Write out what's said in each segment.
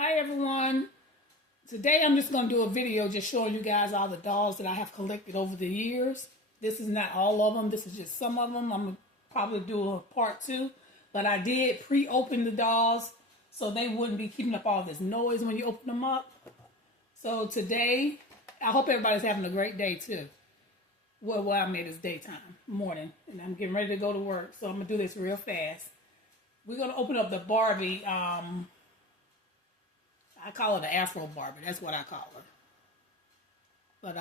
Hi everyone. Today I'm just going to do a video just showing you guys all the dolls that I have collected over the years. This is not all of them. This is just some of them. I'm going to probably do a part 2. But I did pre-open the dolls so they wouldn't be keeping up all this noise when you open them up. So today, I hope everybody's having a great day too. Well, I made it's daytime, morning, and I'm getting ready to go to work. So I'm going to do this real fast. We're going to open up the Barbie, I call it the Afro Barbie. That's what I call her. But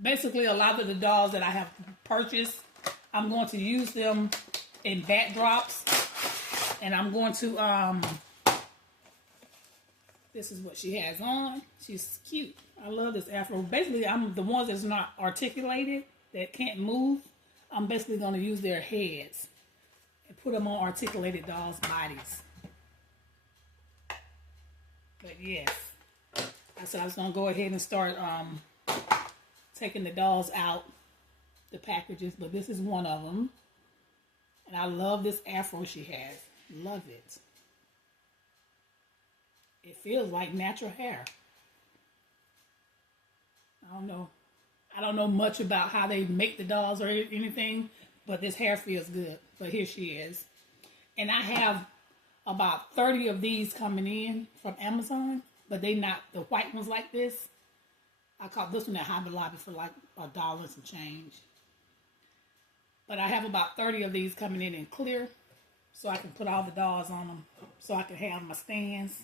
basically, a lot of the dolls that I have purchased, I'm going to use them in backdrops, and I'm going to this is what she has on. She's cute. I love this Afro. Basically, I'm the ones that's not articulated, that can't move. I'm basically going to use their heads and put them on articulated dolls' bodies. But yes, I said I was going to go ahead and start taking the dolls out, the packages, but this is one of them. And I love this afro she has. Love it. It feels like natural hair. I don't know much about how they make the dolls or anything, but this hair feels good. But here she is. And I have about 30 of these coming in from Amazon, but they not the white ones like this. I caught this one at Hobby Lobby for like $1 and some change. But I have about 30 of these coming in clear, so I can put all the dolls on them, so I can have my stands,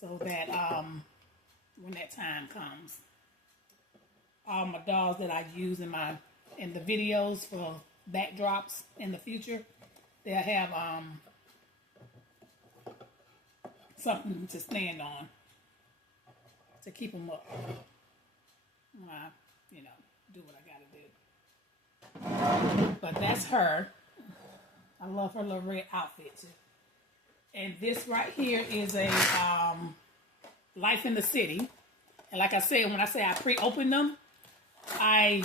so that when that time comes, all my dolls that I use in the videos for backdrops in the future, they'll have something to stand on to keep them up. Do what I gotta do. But that's her. I love her little red outfit too. And this right here is a Life in the City. And like I said, when I say I pre-opened them, I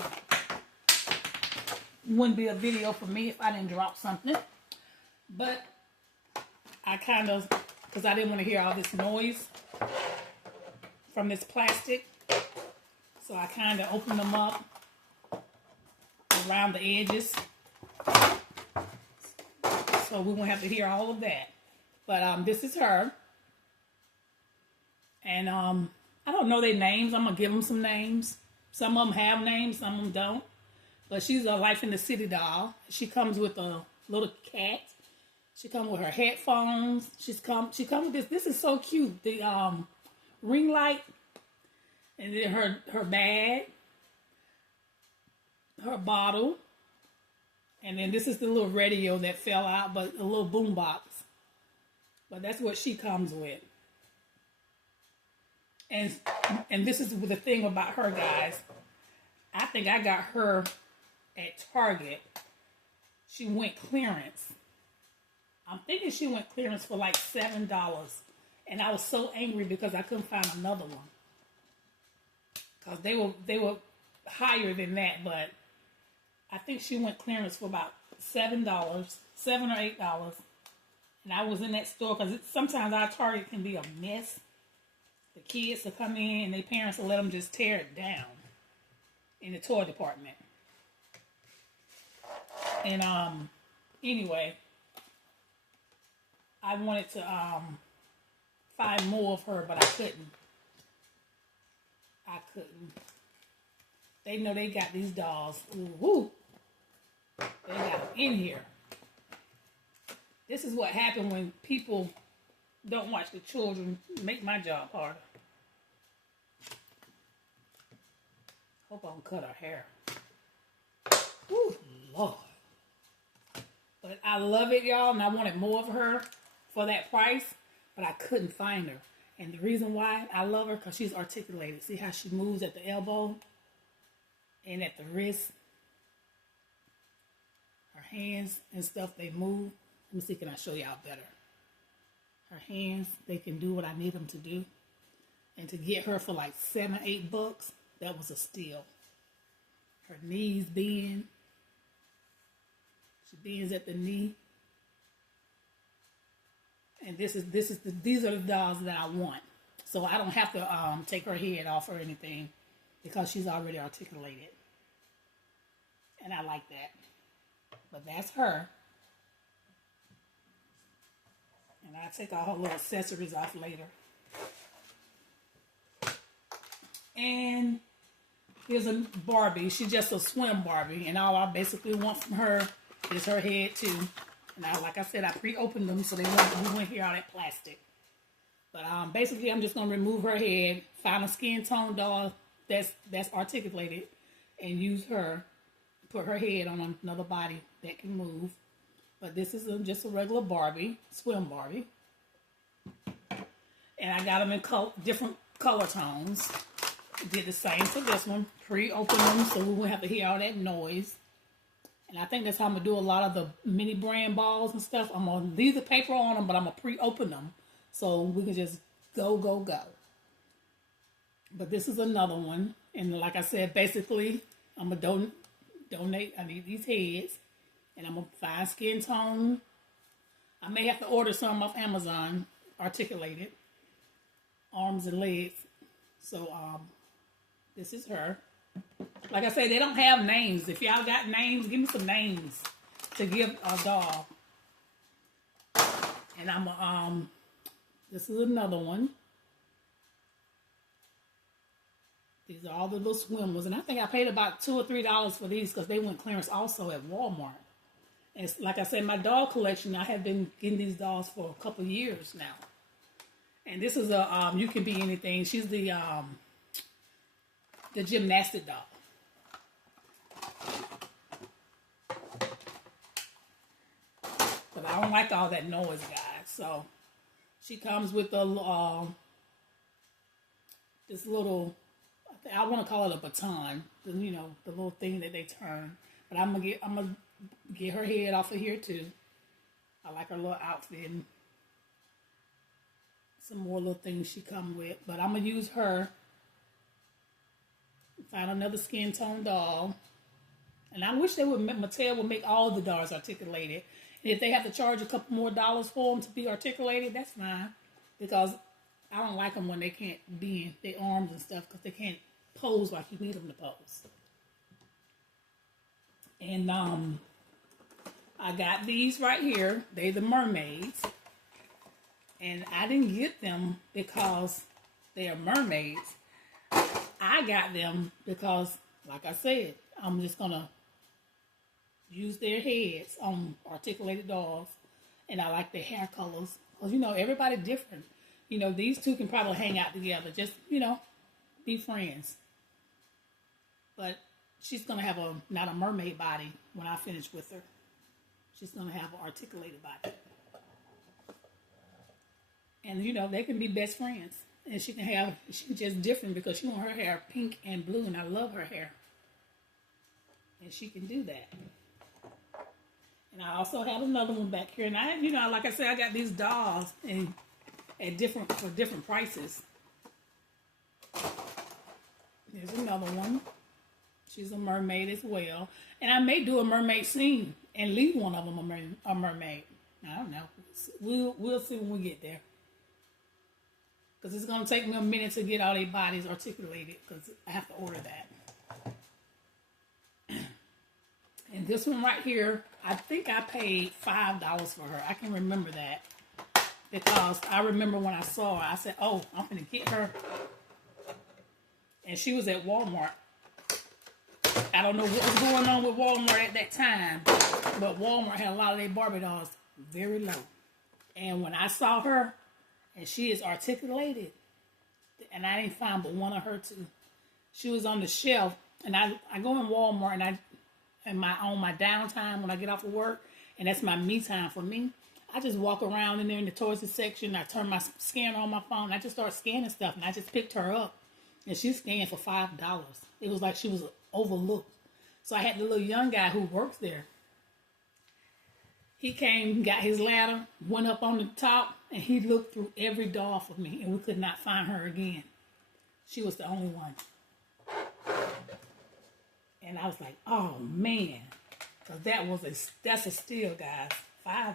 wouldn't be a video for me if I didn't drop something. But I kind of, because I didn't want to hear all this noise from this plastic, so I kind of opened them up around the edges, so we won't have to hear all of that. But this is her, and I don't know their names. I'm gonna give them some names. Some of them have names, some of them don't. But she's a Life in the City doll. She comes with a little cat. She comes with her headphones. She come with this. This is so cute. The ring light, and then her bag, her bottle, and then this is the little radio that fell out, but a little boom box. But that's what she comes with. And this is the thing about her, guys. I think I got her at Target. She went clearance. I'm thinking she went clearance for like $7. And I was so angry because I couldn't find another one. Because they were higher than that, but I think she went clearance for about $7, $7 or $8. And I was in that store because sometimes our Target can be a mess. The kids will come in and their parents will let them just tear it down in the toy department. And anyway, I wanted to find more of her, but I couldn't. They know they got these dolls. Ooh, they got them in here. This is what happened when people don't watch the children. Make my job harder. Hope I don't cut her hair. Ooh, Lord. But I love it, y'all, and I wanted more of her for that price, but I couldn't find her. And the reason why I love her, because she's articulated. See how she moves at the elbow and at the wrist? Her hands and stuff, they move. Let me see, can I show y'all better? Her hands, they can do what I need them to do. And to get her for like $7, $8, that was a steal. Her knees bend. She bends at the knee. And these are the dolls that I want. So I don't have to take her head off or anything because she's already articulated. And I like that. But that's her. And I'll take all her little accessories off later. And here's a Barbie. She's just a swim Barbie. And all I basically want from her is her head too. And like I said, I pre-opened them so we won't hear all that plastic. But basically, I'm just going to remove her head, find a skin tone doll that's articulated, and use her, put her head on another body that can move. But this is just a regular Barbie, swim Barbie. And I got them in different color tones. Did the same for this one. Pre-opened them so we won't have to hear all that noise. And I think that's how I'm going to do a lot of the mini brand balls and stuff. I'm going to leave the paper on them, but I'm going to pre-open them so we can just go. But this is another one. And like I said, basically, I'm going to donate. I need these heads. And I'm going to find skin tone. I may have to order some off Amazon, articulated. Arms and legs. So, this is her. Like I say, they don't have names. If y'all got names, give me some names to give a doll. And this is another one. These are all the little swim ones. And I think I paid about $2 or $3 for these because they went clearance also at Walmart. And like I said, my doll collection, I have been getting these dolls for a couple years now. And this is you can be anything. She's the gymnastic doll. But I don't like all that noise, guys. So she comes with a this little, I want to call it a baton. The little thing that they turn. But I'm gonna get her head off of here too. I like her little outfit and some more little things she come with. But I'm gonna use her. Find another skin tone doll. And I wish Mattel would make all the dolls articulated. And if they have to charge a couple more dollars for them to be articulated, that's fine. Because I don't like them when they can't bend their arms and stuff because they can't pose like you need them to pose. And I got these right here. They're the mermaids. And I didn't get them because they are mermaids. I got them because, like I said, I'm just going to use their heads on articulated dolls. And I like their hair colors. Because, everybody different. These two can probably hang out together. Just, be friends. But she's going to have not a mermaid body when I finish with her. She's going to have an articulated body. And, they can be best friends. And she's just different because she wants her hair pink and blue, and I love her hair. And she can do that. And I also have another one back here. And like I said, I got these dolls for different prices. There's another one. She's a mermaid as well. And I may do a mermaid scene and leave one of them a mermaid. I don't know. We'll see when we get there. Because it's going to take me a minute to get all their bodies articulated. Because I have to order that. And this one right here, I think I paid $5 for her. I can remember that. Because I remember when I saw her, I said, oh, I'm going to get her. And she was at Walmart. I don't know what was going on with Walmart at that time. But Walmart had a lot of their Barbie dolls very low. And when I saw her, and she is articulated. And I didn't find but one of her two. She was on the shelf. And I go in Walmart and on my downtime when I get off of work. And that's my me time for me. I just walk around in there in the toys section. I turn my scanner on my phone. I just start scanning stuff. And I just picked her up. And she scanned for $5. It was like she was overlooked. So I had the little young guy who works there. He came, got his ladder, went up on the top, and he looked through every doll for me, and we could not find her again. She was the only one. And I was like, oh, man. Because that's a steal, guys. $5?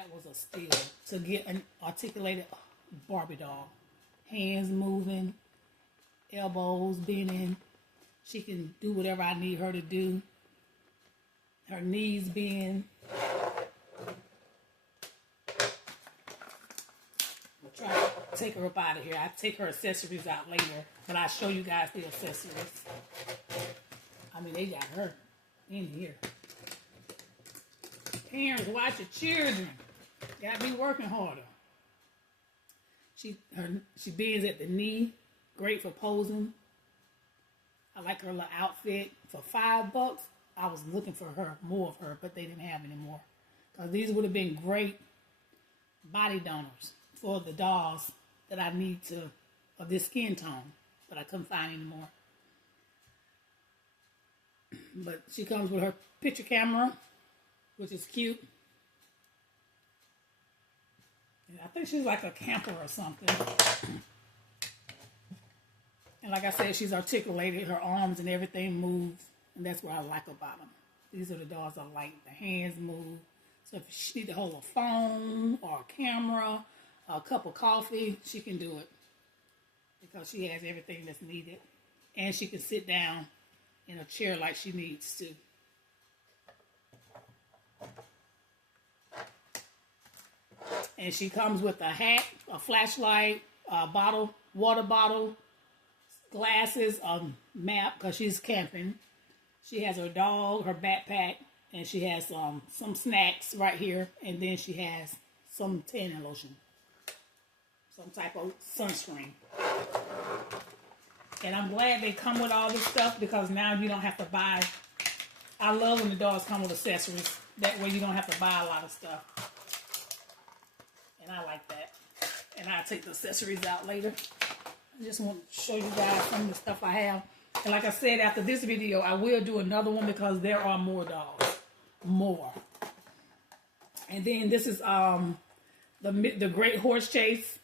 That was a steal to get an articulated Barbie doll. Hands moving, elbows bending. She can do whatever I need her to do. Her knees bend. I'll try to take her up out of here. I'll take her accessories out later, but I'll show you guys the accessories. I mean, they got her in here. Parents, watch your children. Gotta be working harder. She bends at the knee. Great for posing. I like her little outfit. For $5, I was looking for her, more of her, but they didn't have any more. Because these would have been great body donors for the dolls that I need of this skin tone, but I couldn't find any more. But she comes with her picture camera, which is cute. I think she's like a camper or something. And like I said, she's articulated. Her arms and everything moves. And that's what I like about them. These are the dolls I like. The hands move. So if she need to hold a phone or a camera or a cup of coffee, she can do it. Because she has everything that's needed. And she can sit down in a chair like she needs to. And she comes with a hat, a flashlight, a bottle, water bottle, glasses, a map, because she's camping. She has her dog, her backpack, and she has some snacks right here. And then she has some tanning lotion, some type of sunscreen. And I'm glad they come with all this stuff, because now you don't have to buy. I love when the dogs come with accessories. That way you don't have to buy a lot of stuff. And I like that. And I'll take the accessories out later. I just want to show you guys some of the stuff I have. And like I said, after this video, I will do another one, because there are more dolls. More. And then this is the Great Horse Chase.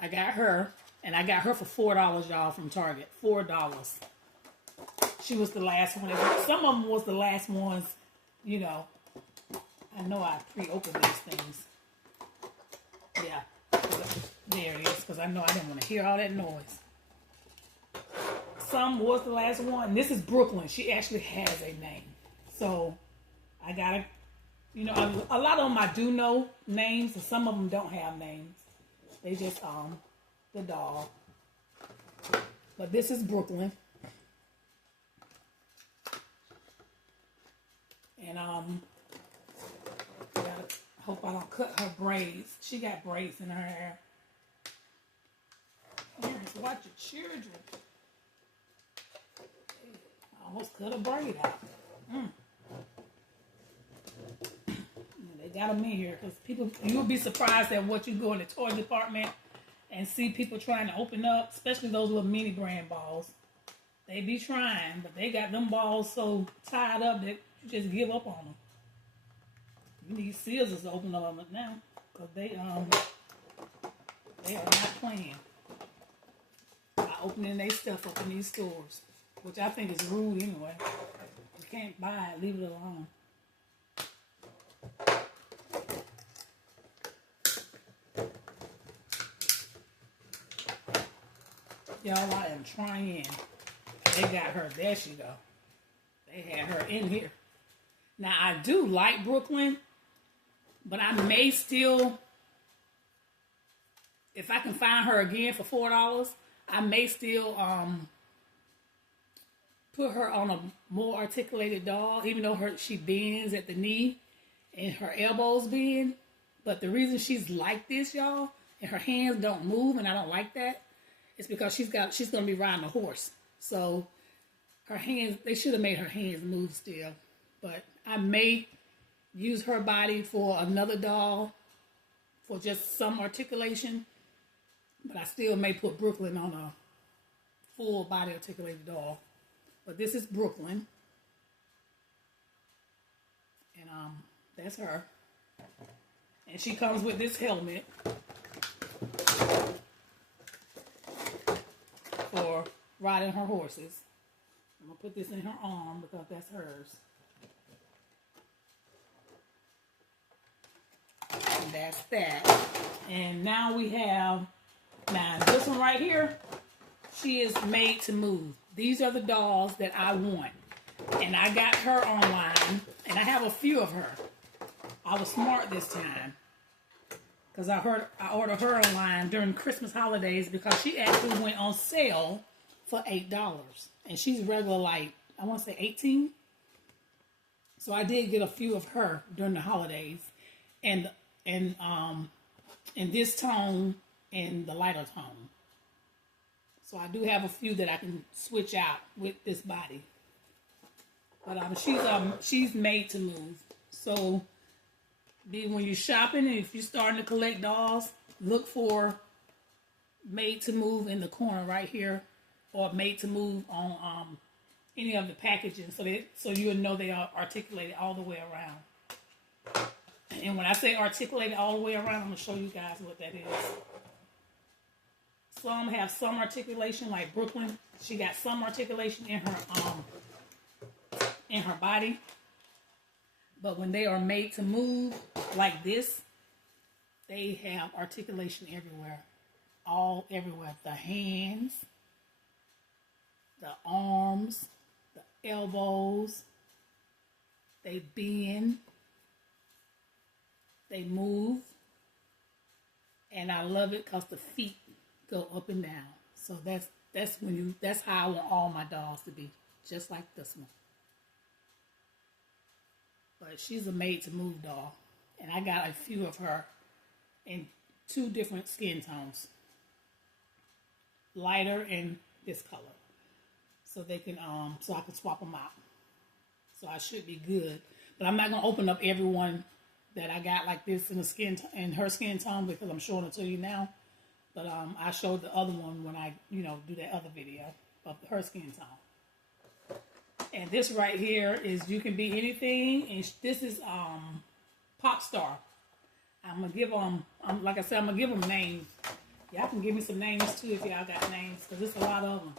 I got her. And I got her for $4, y'all, from Target. $4. She was the last one. Some of them was the last ones, you know. I know I pre-opened these things. Yeah. There it is, because I know I didn't want to hear all that noise. Some was the last one. This is Brooklyn. She actually has a name. So, I gotta, you know, a lot of them I do know names, and some of them don't have names. They just, the doll. But this is Brooklyn. And, I hope I don't cut her braids. She got braids in her hair. Parents, watch your children. I almost cut a braid out. They got them in here, because people, you'll be surprised at what you go in the toy department and see people trying to open up, especially those little mini brand balls. They be trying, but they got them balls so tied up that you just give up on them. You need scissors to open them up now, because they are not playing by opening their stuff up in these stores, which I think is rude anyway. You can't buy it, leave it alone. Y'all, I am trying. They got her. There she go. They had her in here. Now, I do like Brooklyn, but I may still, if I can find her again for $4, I may still put her on a more articulated doll, even though she bends at the knee and her elbows bend. But the reason she's like this, y'all, and her hands don't move, and I don't like that, is because she's going to be riding a horse. So her hands, they should have made her hands move still. But I may use her body for another doll for just some articulation. But I still may put Brooklyn on a full body articulated doll. But this is Brooklyn. And that's her. And she comes with this helmet for riding her horses. I'm going to put this in her arm because that's hers. And that's that. And now we have, now this one right here, she is made to move. These are the dolls that I want. And I got her online, and I have a few of her. I was smart this time. Because I ordered her online during Christmas holidays because she actually went on sale for $8. And she's regular, like, I want to say 18. So I did get a few of her during the holidays. And in this tone and the lighter tone. So I do have a few that I can switch out with this body. But she's made to move. So when you're shopping and if you're starting to collect dolls, look for made to move in the corner right here, or made to move on any of the packaging, so you'll know they are articulated all the way around. And when I say articulated all the way around, I'm gonna show you guys what that is. Some have some articulation, like Brooklyn. She got some articulation in her body. But when they are made to move like this, they have articulation everywhere. All everywhere. The hands, the arms, the elbows, they bend, they move. And I love it because the feet go up and down. So that's how I want all my dolls to be, just like this one. But she's a made to move doll, and I got a few of her in 2 different skin tones, lighter and this color, so they can so I can swap them out. So I should be good, but I'm not gonna open up every one that I got like this in in her skin tone because I'm showing it to you now. But I showed the other one when I do that other video of her skin tone. And this right here is you can be anything, and this is Pop Star. I'm gonna give them, like I said, I'm gonna give them names. Y'all can give me some names too if y'all got names, because there's a lot of them.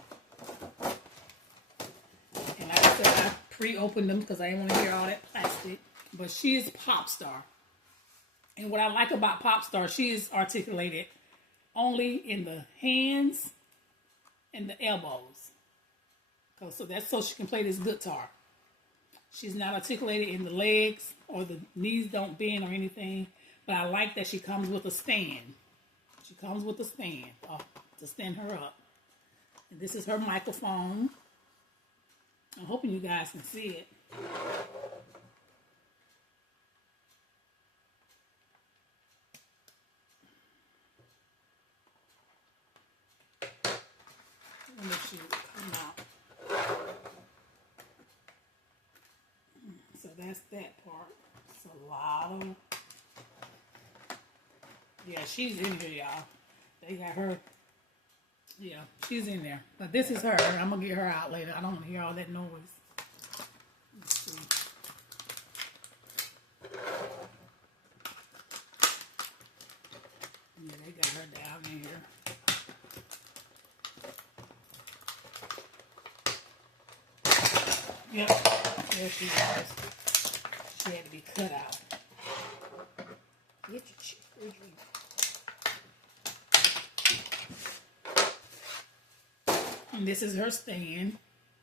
And like I said, I pre-opened them because I didn't want to hear all that plastic. But she is Pop Star. And what I like about Pop Star, she is articulated only in the hands and the elbows. So that's so she can play this guitar. She's not articulated in the legs, or the knees don't bend or anything. But I like that she comes with a stand. She comes with a stand to stand her up. And this is her microphone. I'm hoping you guys can see it. Let me see it come out. So that's that part. It's a lot of... Yeah, she's in here, y'all. They got her. Yeah, she's in there. But this is her. I'm going to get her out later. I don't want to hear all that noise. Let's see. Yeah, they got her down in here. Yep, there she was. She had to be cut out. Get your children. And this is her stand.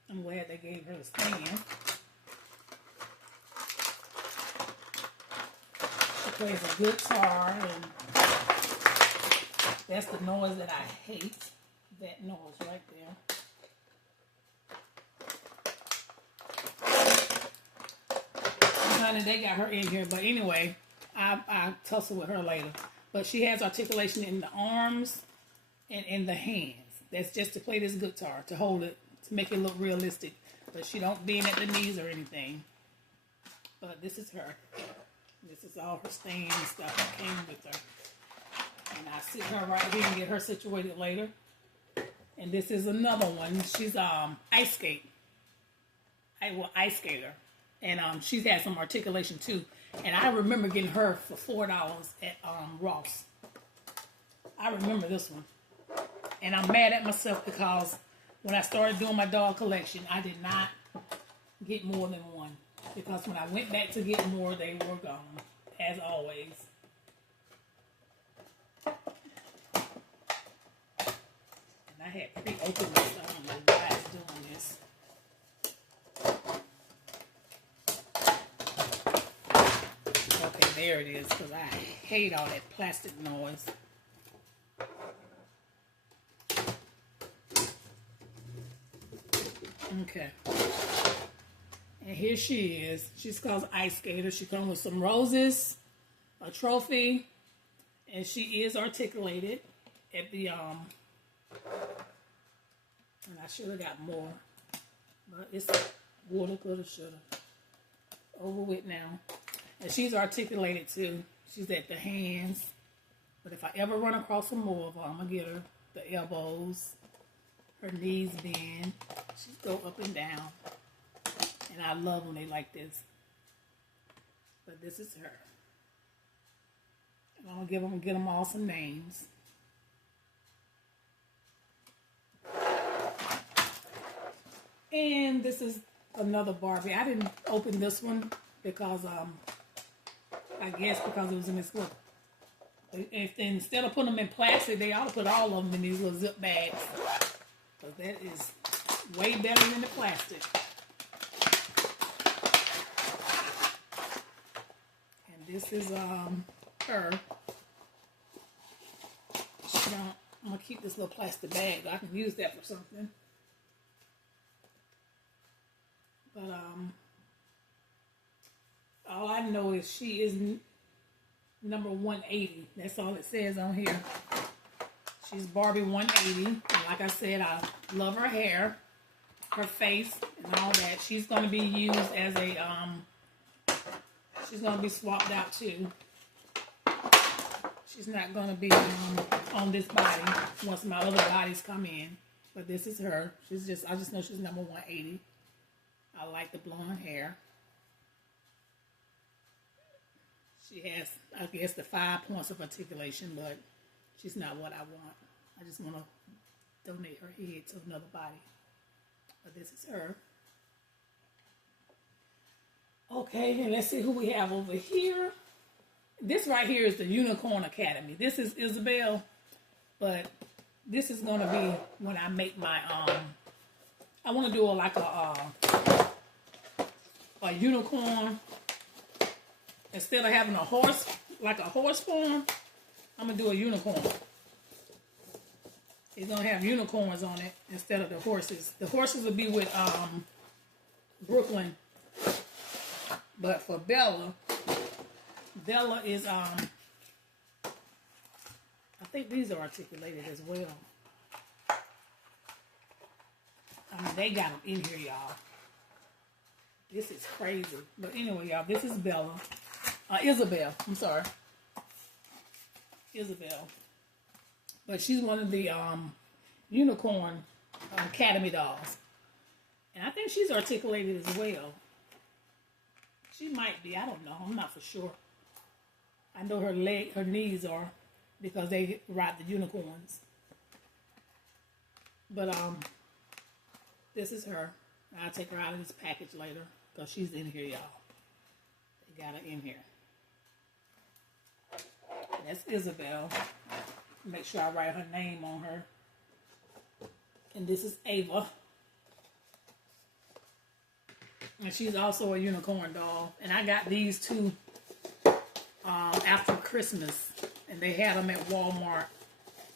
I'm glad they gave her a stand. She plays a guitar, and that's the noise that I hate. That noise right there. Honey, they got her in here, but anyway, I tussle with her later. But she has articulation in the arms and in the hands. That's just to play this guitar, to hold it, to make it look realistic. But she don't bend at the knees or anything. But this is her. This is all her stand and stuff that came with her. And I sit her right here and get her situated later. And this is another one. She's ice skate. Ice skater. And she's had some articulation too. And I remember getting her for $4 at Ross. I remember this one. And I'm mad at myself because when I started doing my doll collection, I did not get more than one. Because when I went back to get more, they were gone, as always. I had pre-opened this. I don't know why it's doing this. Okay, there it is, because I hate all that plastic noise. Okay. And here she is. She's called Ice Skater. She comes with some roses, a trophy, and she is articulated at the, and I should have got more, but it's water, coulda, shoulda. Over with now. And she's articulated too. She's at the hands. But if I ever run across some more of her, I'm going to get her. The elbows. Her knees bend. She's go up and down. And I love when they like this. But this is her. And I'm going to get them all some names. And this is another Barbie. I didn't open this one because I guess because it was in this little. If instead of putting them in plastic, they ought to put all of them in these little zip bags. Because that is way better than the plastic. And this is her. I'm gonna keep this little plastic bag. I can use that for something. But all I know is she is number 180. That's all it says on here. She's Barbie 180. And like I said, I love her hair, her face, and all that. She's going to be used as a, she's going to be swapped out too. She's not going to be on this body once my other bodies come in. But this is her. I just know she's number 180. I like the blonde hair. She has, I guess, the 5 points of articulation, but she's not what I want. I just want to donate her head to another body. But this is her. Okay, and let's see who we have over here. This right here is the Unicorn Academy. This is Isabel, but this is going to be when I make my, I want to do like a unicorn. Instead of having a horse, like a horse form, I'm going to do a unicorn. It's going to have unicorns on it instead of the horses. The horses will be with Brooklyn. But for Bella is, I think these are articulated as well. I mean, they got them in here, y'all. This is crazy. But anyway, y'all, this is Bella. Isabel. I'm sorry. Isabel. But she's one of the Unicorn Academy dolls. And I think she's articulated as well. She might be. I don't know. I'm not for sure. I know her knees are because they ride the unicorns. But this is her. I'll take her out of this package later because she's in here, y'all. They got her in here. That's Isabel. Make sure I write her name on her. And this is Ava. And she's also a unicorn doll. And I got these two after Christmas. And they had them at Walmart.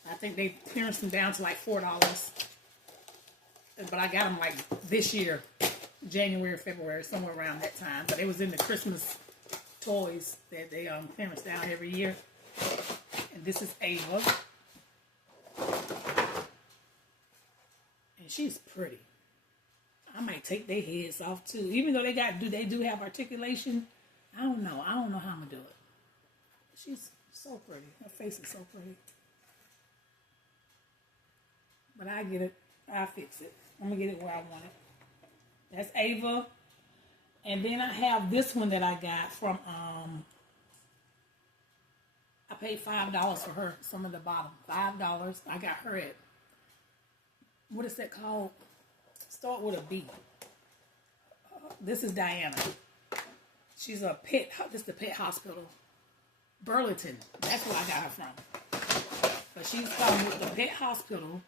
I think they clearanced them down to like $4. But I got them like this year. January, February, somewhere around that time. But it was in the Christmas toys that they clearance down every year. And this is Ava. And she's pretty. I might take their heads off too. Even though they do have articulation. I don't know how I'm gonna do it. She's so pretty. Her face is so pretty. But I get it. I'll fix it. I'm gonna get it where I want it. That's Ava. And then I have this one that I got from I paid $5 for her, some of the bottom. $5. I got her at, what is that called? Start with a B. This is Diana. She's a pet, this is the pet hospital. Burlington. That's where I got her from. But she's come with the pet hospital.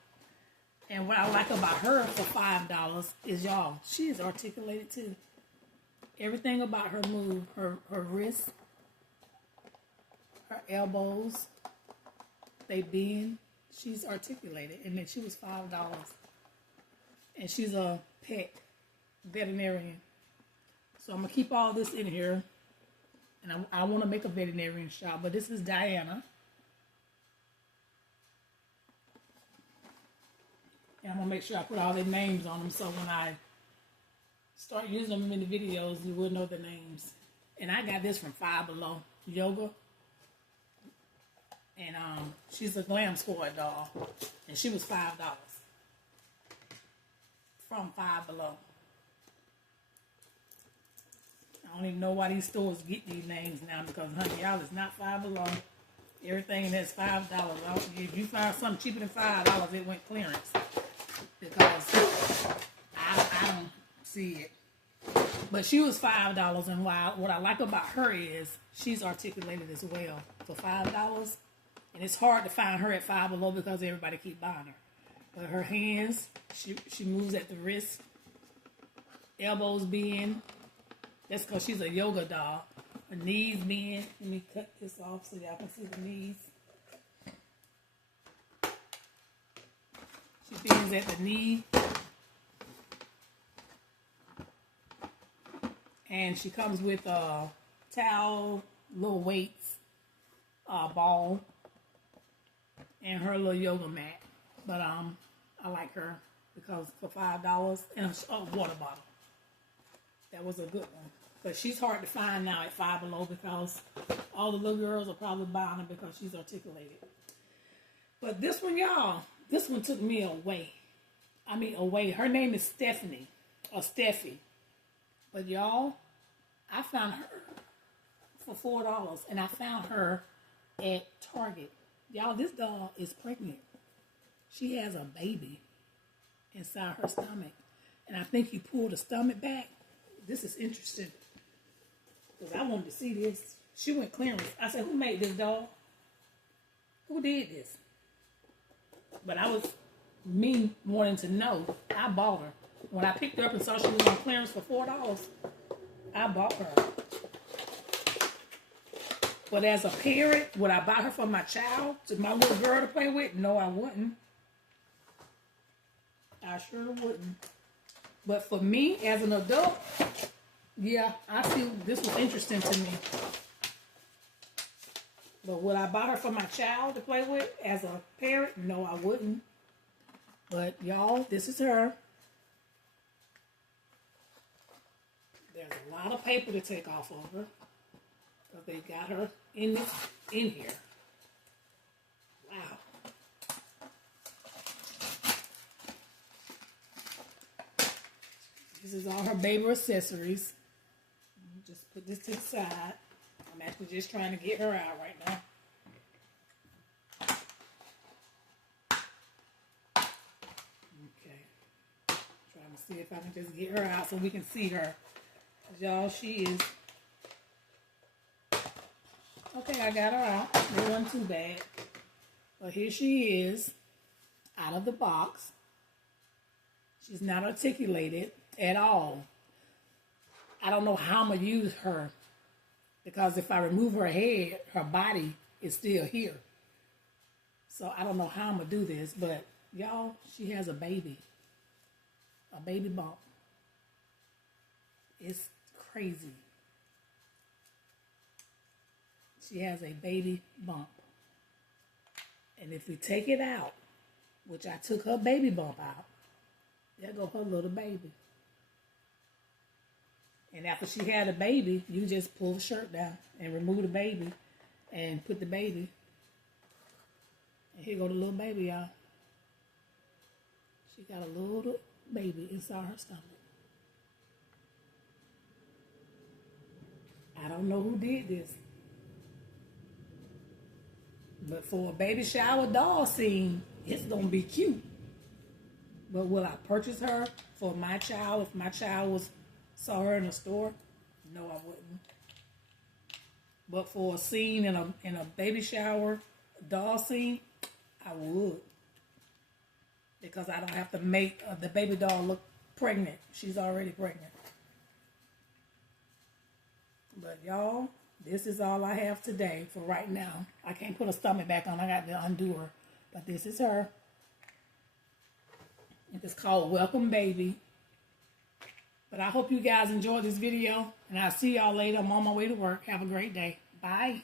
And what I like about her for $5 is, y'all, she is articulated too. Everything about her move, her wrists, her elbows, they bend. She's articulated. And then she was $5. And she's a pet veterinarian. So I'm going to keep all this in here. And I want to make a veterinarian shop. But this is Diana. And I'm going to make sure I put all their names on them so when I start using them in the videos, you will know the names. And I got this from Five Below Yoga. And she's a Glam Squad doll. And she was $5 from Five Below. I don't even know why these stores get these names now because, honey, y'all, it's not Five Below. Everything that's $5. If you find something cheaper than $5, it went clearance. Because I don't see it. But she was $5, and what I like about her is she's articulated as well for $5. And it's hard to find her at Five Below because everybody keep buying her. But her hands, she moves at the wrist, elbows bend. That's because she's a yoga doll. Her knees bend. Let me cut this off so y'all can see the knees. She bends at the knee. And she comes with a towel, little weights, ball, and her little yoga mat. But I like her because for $5 and a water bottle. That was a good one. But she's hard to find now at Five Below because all the little girls are probably buying her because she's articulated. But this one, y'all, this one took me away. I mean, away. Her name is Stephanie, or Steffi. But y'all, I found her for $4, and I found her at Target. Y'all, this doll is pregnant. She has a baby inside her stomach. And I think you pull the stomach back. This is interesting. Because I wanted to see this. She went clearance. I said, who made this doll? Who did this? But I was me wanting to know. I bought her. When I picked her up and saw she was on clearance for $4, I bought her. But as a parent, would I buy her for my child, to my little girl to play with? No, I wouldn't. I sure wouldn't. But for me, as an adult, yeah, I see this was interesting to me. But would I buy her for my child to play with as a parent? No, I wouldn't. But y'all, this is her. There's a lot of paper to take off of her. Because they got her in here. Wow. This is all her baby accessories. Just put this to the side. I'm actually just trying to get her out right now. Okay. Trying to see if I can just get her out so we can see her. Y'all, she is... Okay, I got her out. It wasn't too bad. But here she is, out of the box. She's not articulated at all. I don't know how I'm going to use her. Because if I remove her head, her body is still here. So I don't know how I'm going to do this. But, y'all, she has a baby. A baby bump. It's crazy. She has a baby bump. And if we take it out, which I took her baby bump out, there go her little baby. And after she had a baby, you just pull the shirt down and remove the baby and put the baby. And here go the little baby, y'all. She got a little baby inside her stomach. I don't know who did this. But for a baby shower doll scene, it's going to be cute. But will I purchase her for my child if my child saw her in a store? No, I wouldn't. But for a scene in a baby shower doll scene, I would. because I don't have to make the baby doll look pregnant. She's already pregnant. But y'all, this is all I have today for right now. I can't put her stomach back on. I got to undo her. But this is her. It's called Welcome Baby. But I hope you guys enjoyed this video. And I'll see y'all later. I'm on my way to work. Have a great day. Bye.